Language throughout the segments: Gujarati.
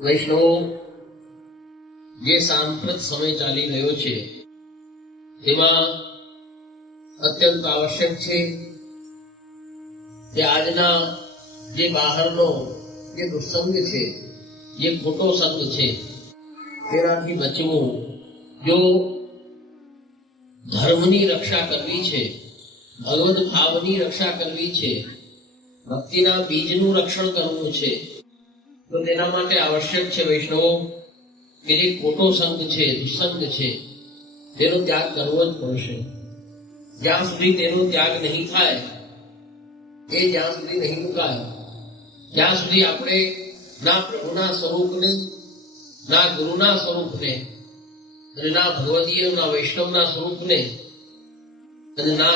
વૈષ્ણવો, જે સાંપ્રત સમય ચાલી રહ્યો છે, તેમાં અત્યંત આવશ્યક છે કે આજના જે બહારનો જે દુસંગ છે, જે ખોટો સંગ છે, તેનાથી બચવું. જો ધર્મની રક્ષા કરવી છે ભગવદ ભાવની રક્ષા કરવી છે, ભક્તિના બીજનું રક્ષણ કરવું છે તો તેના માટે આવશ્યક છે વૈષ્ણવો, કે જે ખોટો સંગ છે, દુસંગ છે, તેનો ત્યાગ કરવો જ પડશે. જ્યાં સુધી તેનો ત્યાગ નહીં થાય, એ જ્યાં સુધી નહીં મુકાય. જ્યાં સુધી આપણે ના પ્રભુના સ્વરૂપને, ના ગુરુના સ્વરૂપને અને ના ભગવદીય, ના વૈષ્ણવના સ્વરૂપને અને ના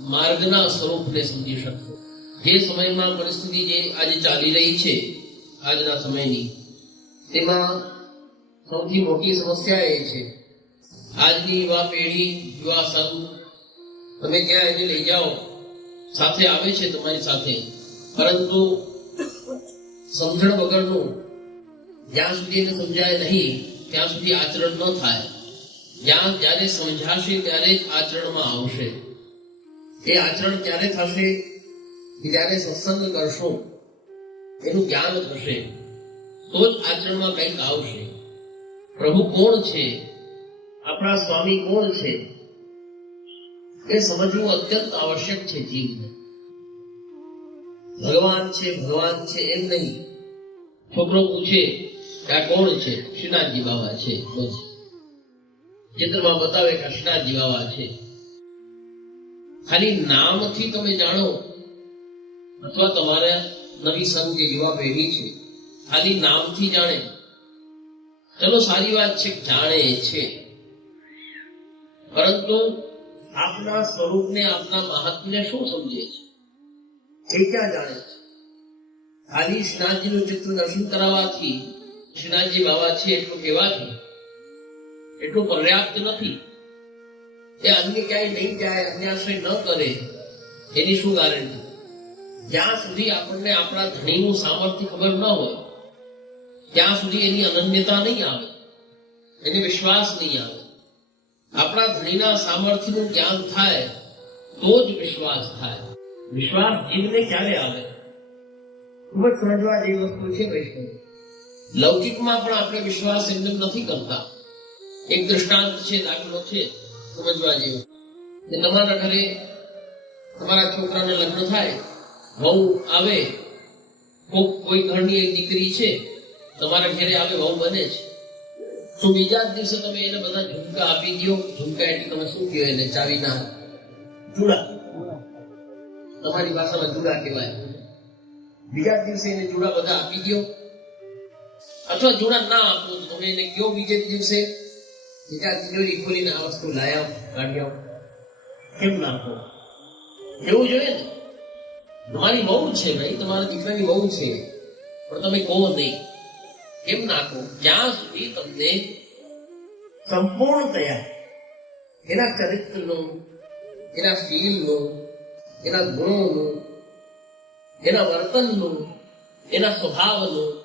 માર્ગના સ્વરૂપને સમજી શકશો. જે સમયમાં પરિસ્થિતિ જે આજે ચાલી રહી છે આજના સમયની. તેમાં સૌથી મોટી સમસ્યા એ છે. આજની યુવા પેઢી, યુવા સંઘ તમે ક્યાં એને લઈ જાઓ, સાથે આવે છે તમારી સાથે. પરંતુ સમજણ વગરનું જ્યાં સુધી એને સમજાય નહીં, ત્યાં સુધી આચરણ ન થાય. જ્યાં જ્યારે સમજાશે ત્યારે જ આચરણમાં આવશે. એ આચરણ ક્યારે થશે જ્યારે સત્સંગ કરશો એનું જ્ઞાન થશે. તો જ આચરણમાં કંઈક આવશે. પ્રભુ કોણ છે? આપણા સ્વામી કોણ છે? એ સમજવું અત્યંત આવશ્યક છે જીવને. ભગવાન છે ભગવાન છે એમ નહીં. છોકરો પૂછે કે આ કોણ છે? શ્રીનાથજી બાબા છે ચિત્રમાં બતાવે કે શ્રીનાથજી બાબા છે. ખાલી નામથી તમે જાણો અથવા તમારા નવી સંઘ જે યુવા પેઢી છે? ખાલી નામથી જાણે? ચલો સારી વાત છે, જાણે છે. પરંતુ આપના સ્વરૂપને આપના મહાત્મ્યને શું સમજે છે? એ ક્યાં જાણે છે? ખાલી શ્રીનાથજીનું ચિત્ર દર્શન કરાવવાથી, શ્રીનાથજી બાબા છે એટલું કહેવાથી, એટલું પર્યાપ્ત નથી. એ અન્ય ક્યાંય નહીં જાય, અન્યાશ્રય ન કરે, એની શું ગારંટી જ્યાં સુધી આપણને આપણા ધણીનું સામર્થ્ય ખબર ન હોય ત્યાં સુધી એની અનન્યતા નહીં આવે એને વિશ્વાસ નહીં આવે. આપણા ધણીના સામર્થ્યનું જ્ઞાન થાય તો જ વિશ્વાસ થાય. વિશ્વાસ જીવને ક્યારે આવે? ખૂબ જ સમજવા જેવી વસ્તુ છે વૈષ્ણવ. લૌકિકમાં પણ આપણે વિશ્વાસ એમને નથી કરતા. એક દૃષ્ટાંત છે દાખલો છે સમજવા જેવો. કે તમારા ઘરે તમારા છોકરાને લગ્ન થાય વહુ આવે, કોક કોઈ ઘરની એક દીકરી છે, તમારા ઘરે આવે, વહુ બને છે. તો બીજા દિવસે તમે એને બધા ઝુમકા આપી દો ઝુમકા એટલે તમે શું કહો એને? ચાવીના ચૂડા. તમારી ભાષામાં ચૂડા કહેવાય. બીજા દિવસે એને ચૂડા બધા આપી દો અથવા ચૂડા ના આપો તો તમે એને કયો બીજે દિવસે? બીજા તિજોરી ખોલીને આ વસ્તુ લાયા કાઢી આવો કેમ ના આપો? એવું જોઈએ ને? તમારી બહુ છે ભાઈ, તમારા દીકરાની બહુ છે. પણ તમે કહો નહીં. કેમ નાખો જ્યાં સુધી તમને સંપૂર્ણતયા એના ચરિત્રનું, એના શીલનું એના ગુણોનું, એના વર્તનનું, એના સ્વભાવનું,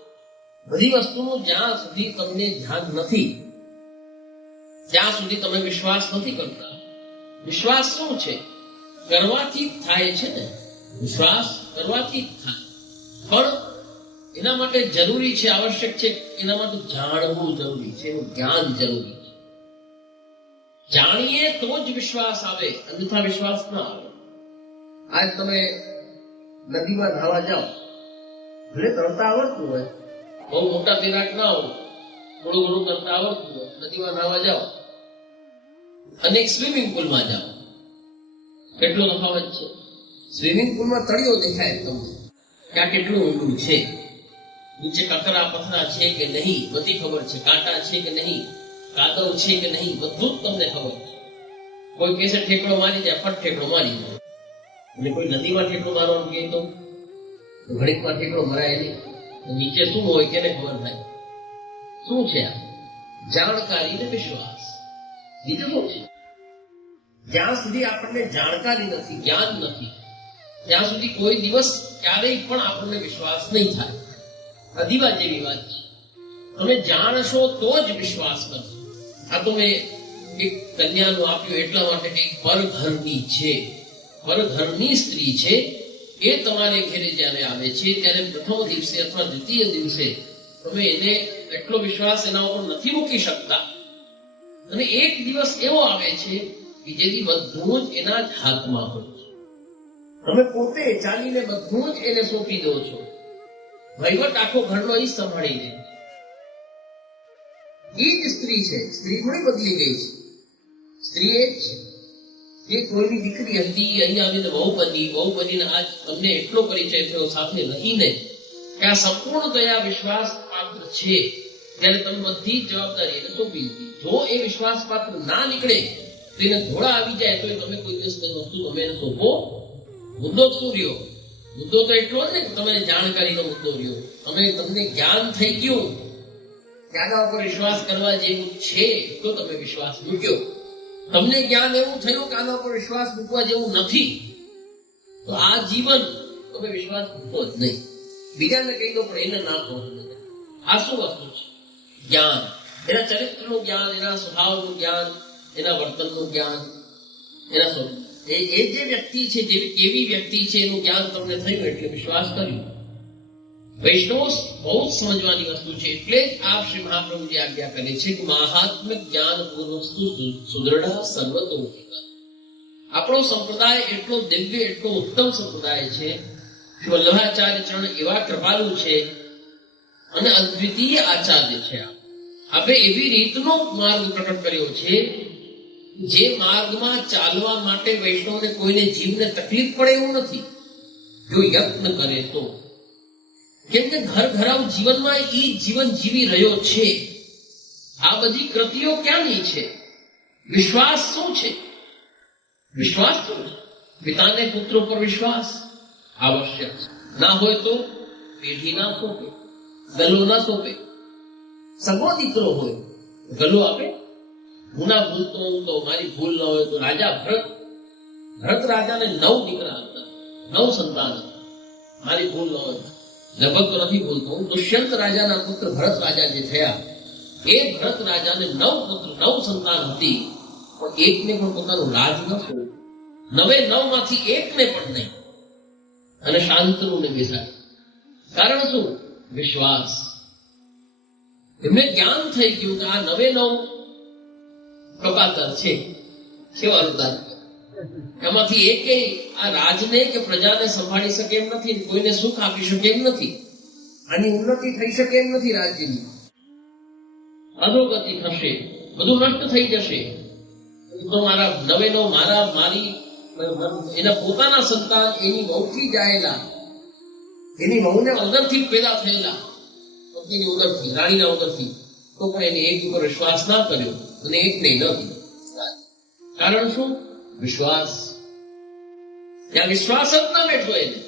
બધી વસ્તુનું જ્યાં સુધી તમને ધ્યાન નથી ત્યાં સુધી તમે વિશ્વાસ નથી કરતા, વિશ્વાસ શું છે? કરવાથી થાય છે ને. વિશ્વાસ કરવાથી થાય. પણ એના માટે જરૂરી છે, આવશ્યક છે, એના માટે જાણવું જરૂરી છે એનું જ્ઞાન જરૂરી છે. જાણીએ તો જ વિશ્વાસ આવે, અન્યથા વિશ્વાસ ના આવે. આજ તમે નદીમાં નાહવા જાઓ. ભલે તરતા આવડતું હોય, બહુ મોટા તિરાક ના હોય, થોડું ઘણું તરતા આવડતું હોય, નદીમાં નાહવા જાઓ. અને સ્વિમિંગ પુલમાં જાઓ. કેટલો તફાવત છે? સ્વિમિંગ પુલમાં તળિયો દેખાય તમને. ત્યાં કેટલું ઊંડું છે? નીચે કકરા પથરા છે કે નહીં, બધી ખબર છે. કાંટા છે કે નહીં, કાદવ છે કે નહીં, બધું જ તમને ખબર કોઈ કેસે ઠેકડો મારી જાય ફટ ઠેકડો મારી જાય અને કોઈ નદીમાં ઠેકડો મારવાનું કહે તો? ઘડીકમાં ઠેકડો મરાય નહીં. નીચે શું હોય કેને ખબર થાય? શું છે આ? જાણકારી ને વિશ્વાસ. બીજું શું છે? જ્યાં સુધી આપણને જાણકારી નથી, જ્ઞાન નથી ત્યાં સુધી કોઈ દિવસ ક્યારેય પણ આપણને વિશ્વાસ નહીં થાય. અધિવા જેવી વાત છે. તમે જાણશો તો જ વિશ્વાસ કરશો આ તો મેં એક કન્યાનું આપ્યું એટલા માટે કે પરઘરની છે. પરઘરની સ્ત્રી છે. એ તમારે ઘેરે જ્યારે આવે છે, ત્યારે પ્રથમ દિવસે અથવા દ્વિતીય દિવસે તમે એને એટલો વિશ્વાસ એના ઉપર નથી મૂકી શકતા. અને એક દિવસ એવો આવે છે કે જેથી બધું જ એના જ હાથમાં હોય તમે પોતે ચાલીને બધું જ એને સોંપી દો છો. વહીવટ આખો ઘરનો ઈ સંભાળી લે. એ જ સ્ત્રી છે. સ્ત્રી થોડી બદલી ગઈ છે. સ્ત્રી એ જ જે કોઈની દીકરી હતી અહીંયા આવીને બહુ બની બહુ બનીને આજ તમને એટલો પરિચય થયો, સાથે રહીને કે આ સંપૂર્ણતયા વિશ્વાસ પાત્ર છે. ત્યારે તમે બધી જ જવાબદારી એને સોંપી દીધી. જો એ વિશ્વાસ પાત્ર ના નીકળે, તો એને ઘોડા આવી જાય, તો તમે કોઈ દિવસ વસ્તુ તમે એને સોંપો મુદ્દો શું રહ્યો? મુદ્દો તો એટલો જ ને કે તમે જાણકારીનો મુદ્દો રહ્યો. તમે તમને જ્ઞાન થઈ ગયું. કે ઉપર વિશ્વાસ કરવા જેવું છે, તો તમે વિશ્વાસ મૂક્યો. તમને જ્ઞાન એવું થયું કે આના વિશ્વાસ મૂકવા જેવું નથી. તો આ જીવન તમે વિશ્વાસ મૂકો જ નહીં. બીજાને કહી દો, પણ એને ના કહો. આ શું વસ્તુ છે? જ્ઞાન. એના ચરિત્રનું જ્ઞાન, એના સ્વભાવનું જ્ઞાન, એના વર્તનનું જ્ઞાન, એના સ્વભાવ એ જે વ્યક્તિ છે જેવી કેવી વ્યક્તિ છે, એનું જ્ઞાન તમને થયું એટલે વિશ્વાસ કર્યો. વૈષ્ણવ બહુ સમજવાની વસ્તુ છે, એટલે જ આપ શ્રી મહાપ્રભુજી આજ્ઞા કરે છે કે મહાત્મ્ય જ્ઞાન પૂર્વસ્તુ સુદૃઢ, સર્વતો આપણો સંપ્રદાય એટલો દિવ્ય, એટલો ઉત્તમ સંપ્રદાય છે. વલ્લભાચાર્ય ચરણ એવા કૃપાલુ છે અને અદ્વિતીય આચાર્ય છે આપણે એવી રીતનો માર્ગ પ્રકટ કર્યો છે જે માર્ગમાં ચાલવા માટે વૈષ્ણવને કોઈને જીવને તકલીફ પડે એવું નથી. જો યત્ન કરે તો. કેમ કે ઘર ઘરાવ જીવનમાં એ જીવન જીવી રહ્યો છે. આ બધી કૃતિઓ ક્યાંની છે? વિશ્વાસ શું છે? વિશ્વાસ શું પિતાને પુત્રો પર વિશ્વાસ આવશ્યક ના હોય તો પેઢી ના સોંપે. ગલો ના સોંપે. સગો દીકરો હોય, ગલો આપે. હું ના ભૂલતો હું તો મારી ભૂલ ન હોય તો રાજા ભરત ભરત રાજાને નવ દીકરા હતા, નવ સંતાન મારી ભૂલ ન હોય, લગભગ તો નથી ભૂલતો હું, દુષ્યંત રાજાના પુત્ર ભરત રાજા જે થયા, એ ભરત રાજાને નવ પુત્ર, નવ સંતાન હતી, પણ એકને પણ પોતાનું રાજ ન થયું. નવે નવમાંથી એકને પણ નહીં. અને શાંતનું ને બેસાડ કારણ શું? વિશ્વાસ. એમને જ્ઞાન થઈ ગયું કે આ નવે નવ પ્રકાતર છે. કેવા અવતાર એમાંથી એક આ રાજને કે પ્રજાને સંભાળી શકે એમ નથી કોઈને સુખ આપી શકે એમ નથી. આની ઉન્નતિ થઈ શકે એમ નથી રાજ્યની. અધોગતિ થશે. બધું નષ્ટ થઈ જશે. તો મારા નવે નવ મારા મારી એના પોતાના સંતાન એની વહુથી જાયેલા. એની વહુને ઉદરથી પેદા થયેલા. પત્નીની ઉદરથી રાણીના ઉદરથી તો પણ એને એક ઉપર વિશ્વાસ ના કર્યો. અને એક નહીં નથી કારણ શું વિશ્વાસ ત્યાં વિશ્વાસ જ ના બેઠો એને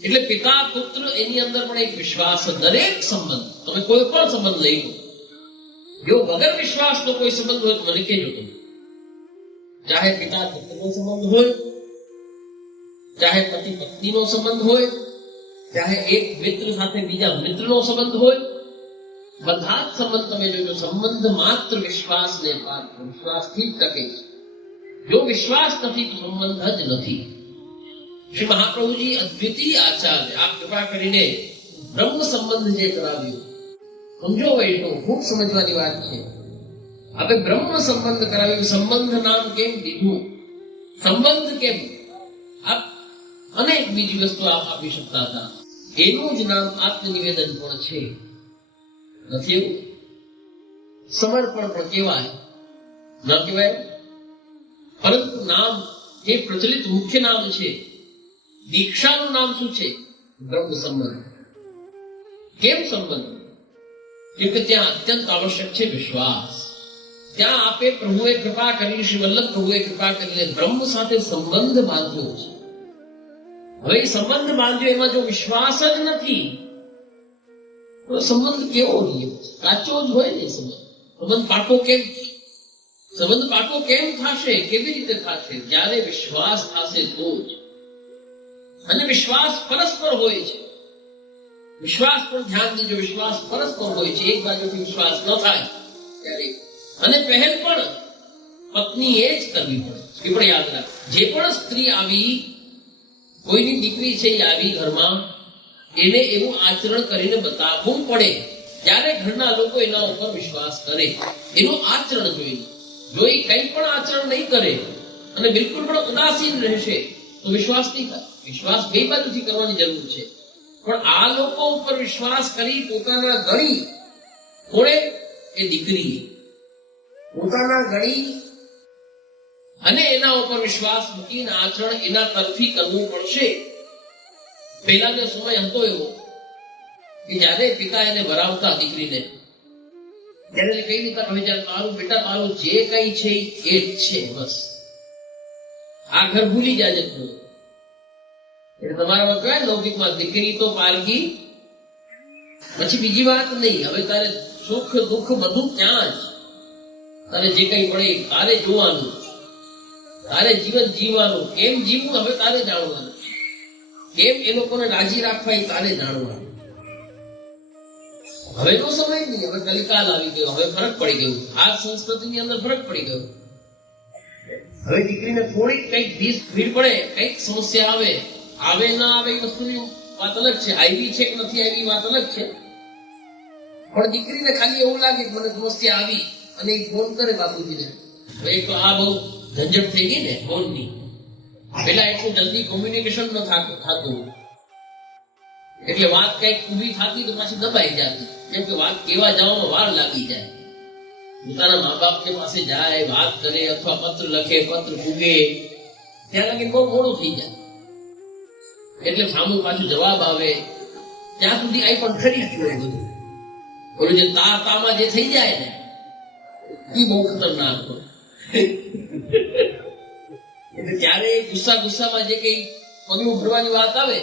એટલે પિતા પુત્ર એની અંદર પણ એક વિશ્વાસ દરેક સંબંધ તમે કોઈ પણ સંબંધ લઈ લો જો વગર વિશ્વાસનો કોઈ સંબંધ હોય તો મને કહેજો તમે ચાહે પિતા પુત્રનો સંબંધ હોય ચાહે પતિ પત્નીનો સંબંધ હોય ચાહે એક મિત્ર સાથે બીજા મિત્રનો સંબંધ હોય બધા સંબંધ તમે જોજો સંબંધ માત્ર વિશ્વાસને પાત્ર વિશ્વાસથી જ ટકે જો વિશ્વાસ નથી તો સંબંધ જ નથી શ્રી મહાપ્રભુજી અદ્વિતીય આચાર્ય આપ કૃપા કરીને બ્રહ્મ સંબંધ જે કરાવ્યો સમજો વૈષ્ણવ ખૂબ સમજવાની વાત છે હવે બ્રહ્મ સંબંધ કરાવ્યું સંબંધ નામ કેમ દીધું સંબંધ કેમ આપ અનેક બીજી વસ્તુ આપ આપી શકતા હતા એનું જ નામ આત્મનિવેદન પણ છે નથી. એવું સમર્પણ પણ કહેવાય ન કહેવાય. પરંતુ નામ એ પ્રચલિત મુખ્ય નામ છે. દીક્ષાનું નામ શું છે? બ્રહ્મ સંબંધ. કેમ સંબંધ? કેમ કે ત્યાં અત્યંત આવશ્યક છે વિશ્વાસ. ત્યાં આપે પ્રભુએ કૃપા કરી શ્રી વલ્લભ પ્રભુએ કૃપા કરીને બ્રહ્મ સાથે સંબંધ બાંધ્યો છે. હવે સંબંધ બાંધ્યો એમાં જો વિશ્વાસ જ નથી સંબંધ કેવો રહ્યો કાચો જ હોય ને સંબંધ. સંબંધ પાકો કેમ? સંબંધ પાકો કેમ થશે? કેવી રીતે થશે? જ્યારે વિશ્વાસ થશે તો જ. અને વિશ્વાસ પરસ્પર હોય છે. વિશ્વાસ પર ધ્યાન દેજો. વિશ્વાસ પરસ્પર હોય છે. એક બાજુથી વિશ્વાસ ન થાય ત્યારે. અને પહેલ પણ પત્ની એ જ કરવી પડે. એ પણ યાદ રાખ. જે પણ સ્ત્રી આવી, કોઈની દીકરી છે એ આવી ઘરમાં એને એવું આચરણ કરીને બતાવવું પડે. ત્યારે ઘરના લોકો એના ઉપર વિશ્વાસ કરે, એનું આચરણ જોઈએ જો એ કંઈ પણ આચરણ નહીં કરે અને બિલકુલ પણ ઉદાસીન રહેશે, તો વિશ્વાસ નહીં થાય. વિશ્વાસ બે બાજુથી કરવાની જરૂર છે. પણ આ લોકો ઉપર વિશ્વાસ કરી પોતાના ગણી કોણે? એ દીકરી પોતાના ગણી અને એના ઉપર વિશ્વાસ મૂકીને આચરણ એના તરફી કરવું પડશે. પહેલાનો સમય હતો એવો કે જ્યારે પિતા એને ભરાવતા દીકરીને, ત્યારે કઈ રીતે જ્યારે તારું બેટા મારું જે કઈ છે એ જ છે, બસ. આ ઘર ભૂલી જાજે તું. એટલે તમારામાં કહેવાય લૌકિકમાં દીકરી તો પારકી પછી બીજી વાત નહીં, હવે તારે સુખ દુઃખ બધું ત્યાં જ. તારે જે કઈ પડે તારે જોવાનું. તારે જીવન જીવવાનું. કેમ જીવવું, હવે તારે જાણવાનું. કેમ એ લોકોને રાજી રાખવા એ તારે જાણવાનું? હવે તો સમય નહીં. હવે કલિકાલ આવી ગયો. હવે ફરક પડી ગયો. આ સંસ્કૃતિની અંદર ફરક પડી ગયો. હવે દીકરીને થોડી કંઈક ભીસ ભીડ પડે, કંઈક સમસ્યા આવે. આવે ના આવે વસ્તુની વાત અલગ છે. આવી છે કે નથી આવી વાત અલગ છે. પણ દીકરીને ખાલી એવું લાગે કે મને સમસ્યા આવી અને એ ફોન કરે બાપુજીને. એક આ બહુ ઝંઝટ થઈ ગઈ ને ફોનની. પેલા એટલું જલ્દી કોમ્યુનિકેશન ન થાતું એટલે વાત કંઈક ઊભી થતી તો પાછી દબાઈ જતી. કેમ કે વાત કેવા જવામાં વાર લાગી જાય. પોતાના મા બાપ પાસે જાય, વાત કરે, અથવા પત્ર લખે, પત્ર ફૂગે ત્યાં લગી બહુ મોડું થઈ જાય. એટલે સામું પાછું જવાબ આવે. ત્યાં સુધી આઈ પણ ખરી હોય બધું. ઓલું જે તા તામાં જે થઈ જાય ને એ બહુ ખતરનાક હોય. ત્યારે ગુસ્સા ગુસ્સામાં જે કઈ પગલું ભરવાની વાત આવે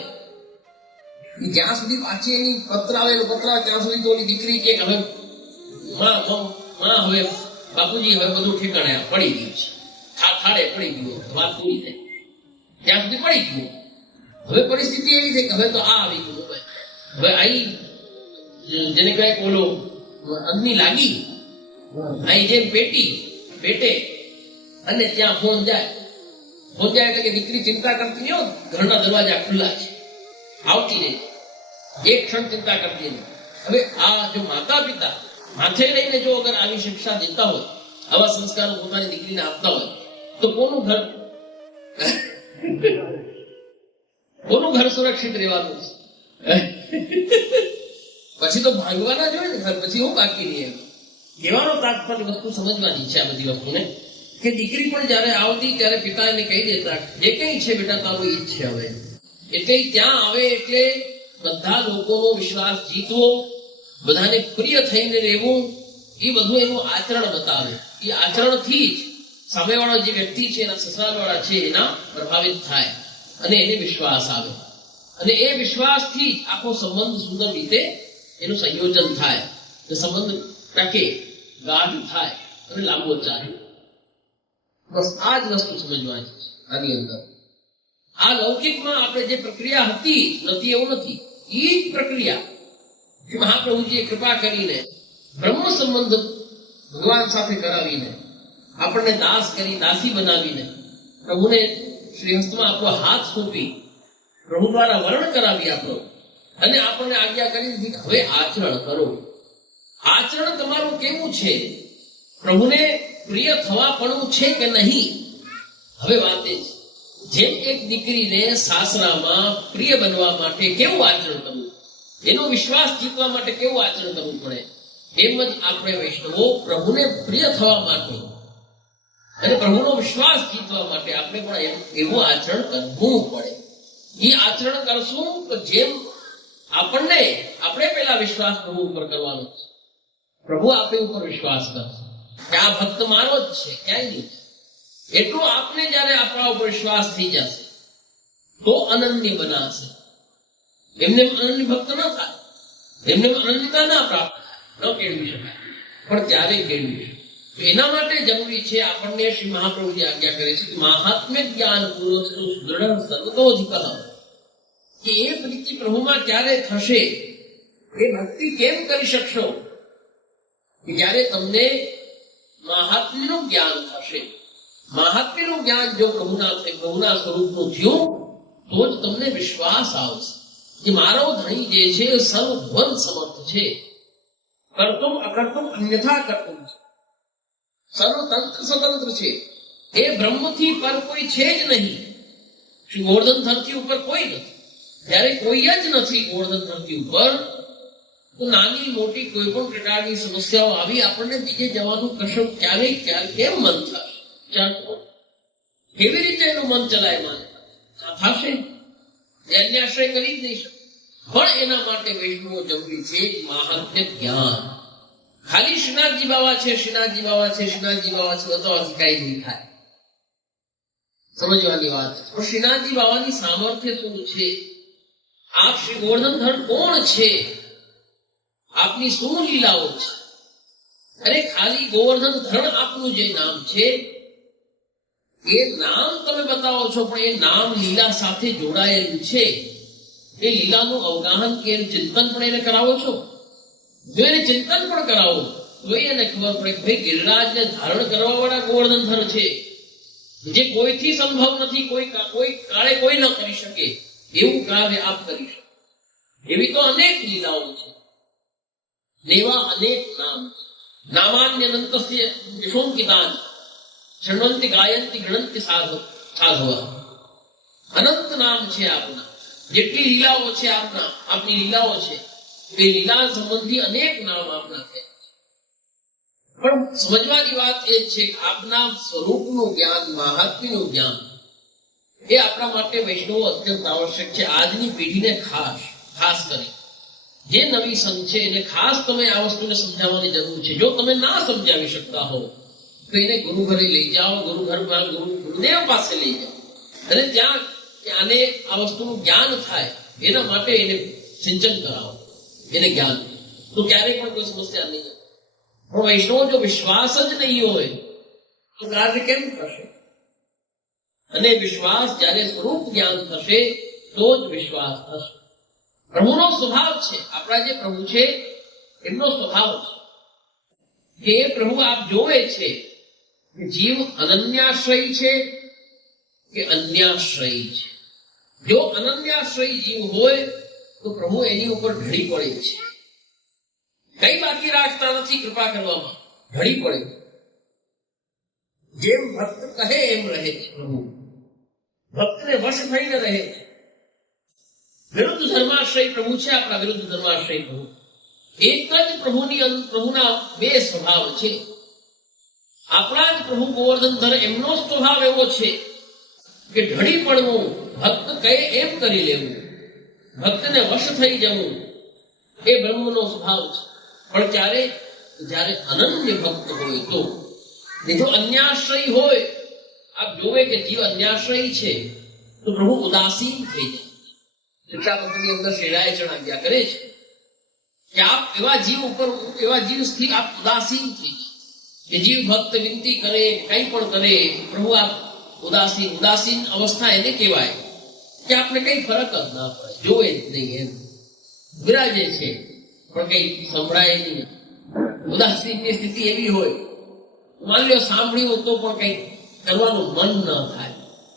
જ્યાં સુધી પાછી એની પત્ર આવે પત્ર ત્યાં સુધી તો દીકરી કે હવે માં હવે બાપુજી હવે બધું ઠેકાણે પડી ગયું છે. ખાડે પડી ગયું વાત પૂરી થઈ ત્યાં સુધી પડી ગયું હવે પરિસ્થિતિ એવી છે કે હવે તો આ આવી ગયું હવે હવે આઈ, જેને કહેવાય બોલો અગ્નિ લાગી, આઈ જેમ પેટી, પેટે, અને ત્યાં ફોન જાય. જાય એટલે કે દીકરી ચિંતા કરતી નહીં ઘરના દરવાજા ખુલ્લા છે. આવતી નહીં એક ક્ષણ ચિંતા કરતી નહીં હવે આ જો માતા પિતા માથે લઈને જો અગર આવી શિક્ષા દેતા હોય, આવા સંસ્કારો પોતાની દીકરીને આપતા હોય, તો કોનું ઘર? કોનું ઘર સુરક્ષિત રહેવાનું છે? પછી તો ભાંગવાના જ હોય ને ઘર, પછી હું બાકી નહીં કહેવાનો તાત્પર્ય વસ્તુ સમજવાની છે આ બધી વસ્તુને. કે દીકરી પણ જ્યારે આવતી ત્યારે પિતા એને કહી દેતા જે કઈ છે બેટા તારું ઈ છે હવે. એટલે ત્યાં આવે એટલે બધા લોકોનો વિશ્વાસ જીતવો બધાને પ્રિય થઈને રહેવું, એ બધું એનું આચરણ બતાવે. એ આચરણથી જ સામેવાળો જે વ્યક્તિ છે, એના સસરાવાળા છે, એના પ્રભાવિત થાય અને એને વિશ્વાસ આવે. અને એ વિશ્વાસથી જ આખો સંબંધ સુંદર રીતે એનું સંયોજન થાય. સંબંધ ટકે, ગાઢ થાય અને લાંબો ચાલે. બસ આ જ વસ્તુ સમજવાની આની અંદર. આ લૌકિકમાં આપણે જે પ્રક્રિયા હતી, નથી એવું નથી એ જ પ્રક્રિયા. કે મહાપ્રભુજીએ કૃપા કરીને બ્રહ્મ સંબંધ ભગવાન સાથે કરાવીને, આપણને દાસ કરી, દાસી બનાવીને, પ્રભુને શ્રીહસ્તમાં આપણો હાથ સોંપી, પ્રભુ દ્વારા વર્ણ કરાવી આપણો. અને આપણને આજ્ઞા કરી દીધી હવે આચરણ કરો. આચરણ તમારું કેવું છે? પ્રભુને પ્રિય થવાપણું છે કે નહીં? હવે વાત એ છે. જેમ એક દીકરીને સાસરામાં પ્રિય બનવા માટે કેવું આચરણ કરવું? એનો વિશ્વાસ જીતવા માટે કેવું આચરણ કરવું પડે? એમ જ આપણે વૈષ્ણવો પ્રભુને પ્રિય થવા માટે અને પ્રભુનો વિશ્વાસ જીતવા માટે આપણે પણ એવું આચરણ કરવું પડે. એ આચરણ કરશું તો જેમ આપણને, આપણે પેલા વિશ્વાસ પ્રભુ ઉપર કરવાનો છે. પ્રભુ આપણી ઉપર વિશ્વાસ કરશે. કે આ ભક્ત મારો જ છે, ક્યાંય નહીં. એટલું આપને જયારે આપણા ઉપર શ્વાસ થઈ જશે, તો અનન્ય બનાવશે. એમને અનન્ય ભક્ત ન થાય. એમને અનન્યતા ના પ્રાપ્ત ન કેળવી શકાય. પણ ત્યારે કેળવી. એના માટે જરૂરી છે, આપણને શ્રી મહાપ્રભુજી આજ્ઞા કરે છે મહાત્મ્ય જ્ઞાન પૂર્વસ્તુ દૃઢ સર્વતોધિક કે એ પ્રીતિ પ્રભુમાં ક્યારે થશે? એ ભક્તિ કેમ કરી શકશો? જ્યારે તમને મહાત્મ્યનું જ્ઞાન થશે. મહાત્મ્યનું જ્ઞાન જો પ્રભુના પ્રભુના સ્વરૂપનું થયું તો જ તમને વિશ્વાસ આવશે. કે મારો ધણી જે છે એ સર્વભુવન સમર્થ છે. કરતું અકર્તું અન્યથા કરતું છે સર્વતંત્ર સ્વતંત્ર છે. એ બ્રહ્મથી પર કોઈ છે જ નહીં. શ્રી ગોવર્ધન ધરતી ઉપર કોઈ નથી. જ્યારે કોઈ જ નથી ગોવર્ધન ધરતી ઉપર તો નાની મોટી કોઈ પણ પ્રકારની સમસ્યાઓ આવી, આપણને બીજે જવાનું કશું ક્યારે ક્યારે કેમ મન થશે. કેવી રીતે એનું મન ચલાય માને થશે? એ આશ્રય કરી જ નહીં શકે. પણ એના માટે વૈષ્ણવો જરૂરી છે મહાત્મ્ય જ્ઞાન. ખાલી શ્રીનાથજી બાવા છે, શ્રીનાથજી બાવા છે, શ્રીનાથજી બાવા છે બતાવવાથી કઈ નહીં થાય. સમજવાની વાત. પણ શ્રીનાથજી બાવાની સામર્થ્ય શું છે? આપ શ્રી ગોવર્ધનધર કોણ છે? આપની શું લીલાઓ છે. અરે ખાલી ગોવર્ધન ધરણ આપનું જે નામ છે, એ નામ તમે બતાવો છો, પણ એ નામ લીલા સાથે જોડાયેલું છે. એ લીલાનું અવગાહન કે ચિંતન પણ એને કરાવો છો? જો એને ચિંતન પણ કરાવો તો એને ખબર પડે કે ભાઈ ગિરિરાજને ધારણ કરવા વાળા ગોવર્ધન ધર છે. જે કોઈથી સંભવ નથી, કોઈ કોઈ કાળે કોઈ ન કરી શકે, એવું કાર્ય આપ કરી શકો. એવી તો અનેક લીલાઓ છે. શૃણવંતિ ગાયંતિ ગણંતિ સાધુ સાધુઆ અનંત નામ છે આપના. જેટલી લીલાઓ છે આપના, આપની લીલાઓ છે. એ લીલા સંબંધી અનેક નામ આપના છે. પણ સમજવાની વાત એ છે કે આપના સ્વરૂપનું જ્ઞાન, મહાત્મ્યનું જ્ઞાન, એ આપણા માટે વૈષ્ણવ અત્યંત આવશ્યક છે. આજની પેઢીને ખાસ ખાસ કરી જે નવી સંઘ છે એને ખાસ તમે આ વસ્તુને સમજાવવાની જરૂર છે. જો તમે ના સમજાવી શકતા હો તો એને ગુરુ ઘરે લઈ જાઓ, ગુરુ ઘરમાં ગુરુ ગુરુદેવ પાસે લઈ જાઓ. અને ત્યાં આને આ વસ્તુનું જ્ઞાન થાય, એના માટે એને સિંચન કરાવો, એને જ્ઞાન. તો ક્યારેય પણ કોઈ સમસ્યા નહીં. પણ વૈષ્ણવ જો વિશ્વાસ જ નહીં હોય, તો કાર્ય કેમ થશે? અને વિશ્વાસ જ્યારે સ્વરૂપ જ્ઞાન થશે, તો જ વિશ્વાસ થશે. પ્રભુનો સ્વભાવ છે. આપણા જે પ્રભુ છે, એમનો સ્વભાવ છે. કે એ પ્રભુ આપ જોવે છે કે જીવ અનન્યાશ્રય છે કે અન્યાશ્રય છે. જો અનન્યાશ્રય જીવ હોય, તો પ્રભુ એની ઉપર ઢળી પડે છે. કઈ બાકી રાખતા નથી કૃપા કરવામાં. ઢળી પડે. જેમ ભક્ત કહે, એમ રહે છે પ્રભુ. ભક્તને વશ થઈને રહે છે. વિરુદ્ધ ધર્માશ્રય પ્રભુ છે, આપણા વિરુદ્ધ ધર્માશ્રય પ્રભુ. એક જ પ્રભુની પ્રભુના બે સ્વભાવ છે. આપણા જ પ્રભુ ગોવર્ધનધર એમનો સ્વભાવ એવો છે કે ઢળી પડવું ભક્ત કહે એમ કરી લેવું. ભક્તને વશ થઈ જવું એ બ્રહ્મનો સ્વભાવ છે. પણ ત્યારે જ્યારે અનન્ય ભક્ત હોય તો જો અન્યાશ્રય હોય, આપ જોવે કે જીવ અન્યાશ્રય છે, તો પ્રભુ ઉદાસીન થઈ જાય. જણાવ્યા કરે છે ઉદાસીન પણ કરે અવસ્થા એને કહેવાય કે આપણે કઈ ફરક જ ના પડે જોવે જ નહીં એમ વિરાજે છે પણ કઈ સંભળાય નહીં ઉદાસીનની સ્થિતિ એવી હોય માની લો સાંભળ્યું તો પણ કઈ કરવાનું મન ન થાય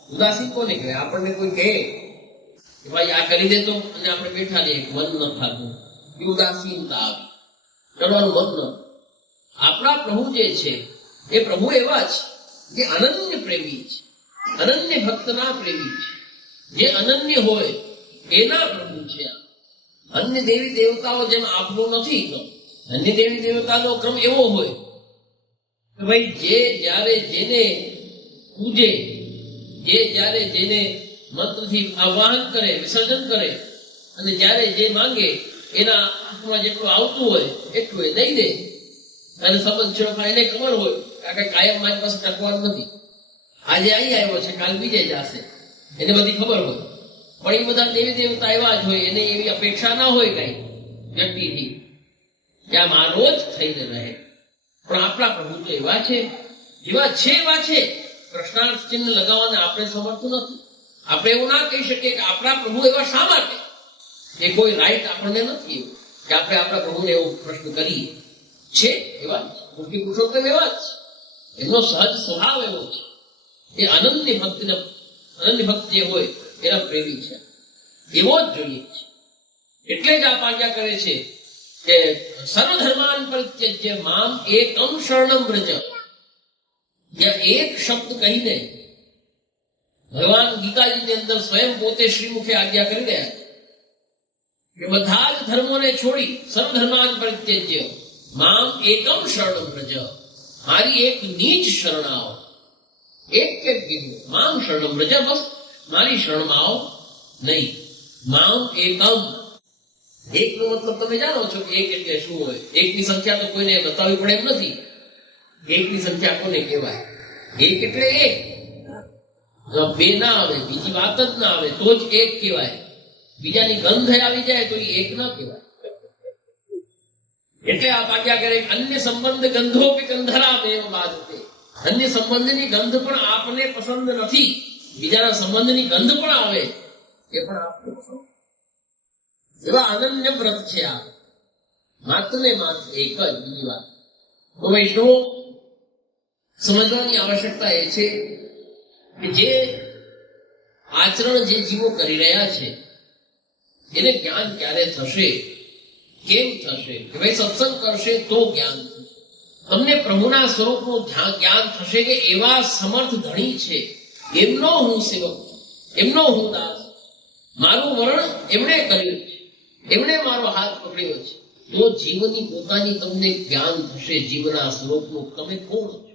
ઉદાસીન કોને કહે આપણને કોઈ કહે કે ભાઈ, આ કરી દે તો અને આપણે બેઠા રહીએ. મન ન થતું એ ઉદાસીનતા આવી. કરવાનું મન ન આપણા પ્રભુ જે છે, એ પ્રભુ એવા છે જે અનન્ય પ્રેમી છે. અનન્ય ભક્તના પ્રેમી છે. જે અનન્ય હોય, એના પ્રભુ છે. અન્ય દેવી દેવતાઓ જેમ આપણો નથી, તો અન્ય દેવી દેવતાનો ક્રમ એવો હોય કે ભાઈ, જે જ્યારે જેને પૂજે, જે જ્યારે જેને મંત્રથી આહવાન કરે, વિસર્જન કરે અને જ્યારે જે માંગે, એના હાથમાં જેટલું આવતું હોય, એટલું એ દઈ દે. અને સંબંધ છેડો એને ખબર હોય કાંઈ કાયમ મારી પાસે ટકવાનું નથી. આજે અહીં આવ્યો છે, કાલ બીજે જશે. એને બધી ખબર હોય. પણ એ બધા દેવી દેવતા એવા જ હોય, એને એવી અપેક્ષા ના હોય કઈ વ્યક્તિથી કે આ મારો જ થઈને રહે. પણ આપણા પ્રભુ તો એવા છે. એવા છે એવા છે. પ્રશ્નાર્થ ચિહ્ન લગાવવાને આપણે સમર્થ નથી. આપણે એવું ના કહી શકીએ કે આપણા પ્રભુ એવા શા માટે? એ કોઈ રાઈટ આપણને નથી. કે આપણે આપણા પ્રભુને એવો પ્રશ્ન કરીએ. છે? એવા. મૂર્તિ પુરુષોત્તમ એવા જ. એનો સહજ સ્વભાવ એવો છે. એ અનન્ય ભક્તિને, અનન્ય ભક્ત જે હોય, એના પ્રેમી છે. એવો જ જોઈએ છે. એટલે જ આ આજ્ઞા કરે છે કે સર્વધર્માન પરિત્યજ્ય મામ એકમ શરણમ વ્રજ. એક શબ્દ કહીને ભગવાન ગીતાજીની અંદર સ્વયં પોતે શ્રીમુખે આજ્ઞા કરી રહ્યા કે બધા જ ધર્મોને છોડી સર્વધર્માન પરિત્યજ્ય. મામ એકમ શરણ વ્રજ. મારી એક નીચ શરણાઓ એક કે કીધું, મામ શરણમ વ્રજ બસ, મારી શરણમાં આવો. નહીં, મામ એકમ. એકનો મતલબ તમે જાણો છો કે એક એટલે શું હોય? એકની સંખ્યા તો કોઈને બતાવવી પડે એમ નથી. એકની સંખ્યા કોને કહેવાય? એક એટલે એક. બે ના આવે, બીજી વાત જ ના આવે, તો જ એક કહેવાય. બીજાની ગંધ આવી જાય તો એ એક ના કહેવાય. એટલે આ આજ્ઞા કરે અન્ય સંબંધ ગંધો કે ગંધરા મેવ બાધતે અન્ય ગંધ પણ આપને પસંદ નથી. બીજાના સંબંધની ગંધ પણ આવે, એ પણ આપને પસંદ એવા અનન્ય વ્રત છે આ. માત્ર ને માત્ર એક જ બીજી વાત. તો વૈષ્ણવો, સમજવાની આવશ્યકતા એ છે જે આચરણ જે જીવો કરી રહ્યા છે, એને જ્ઞાન ક્યારે થશે? કેમ થશે? કે ભાઈ સત્સંગ કરશે તો જ્ઞાન થશે. તમને પ્રભુના સ્વરૂપનું જ્ઞાન થશે કે એવા સમર્થ ધણી છે? એમનો હું સેવક એમનો હું દાસ મારું વર્ણ એમણે કર્યું છે. એમણે મારો હાથ પકડ્યો છે. તો જીવની પોતાની તમને જ્ઞાન થશે, જીવના સ્વરૂપનું તમે કોણ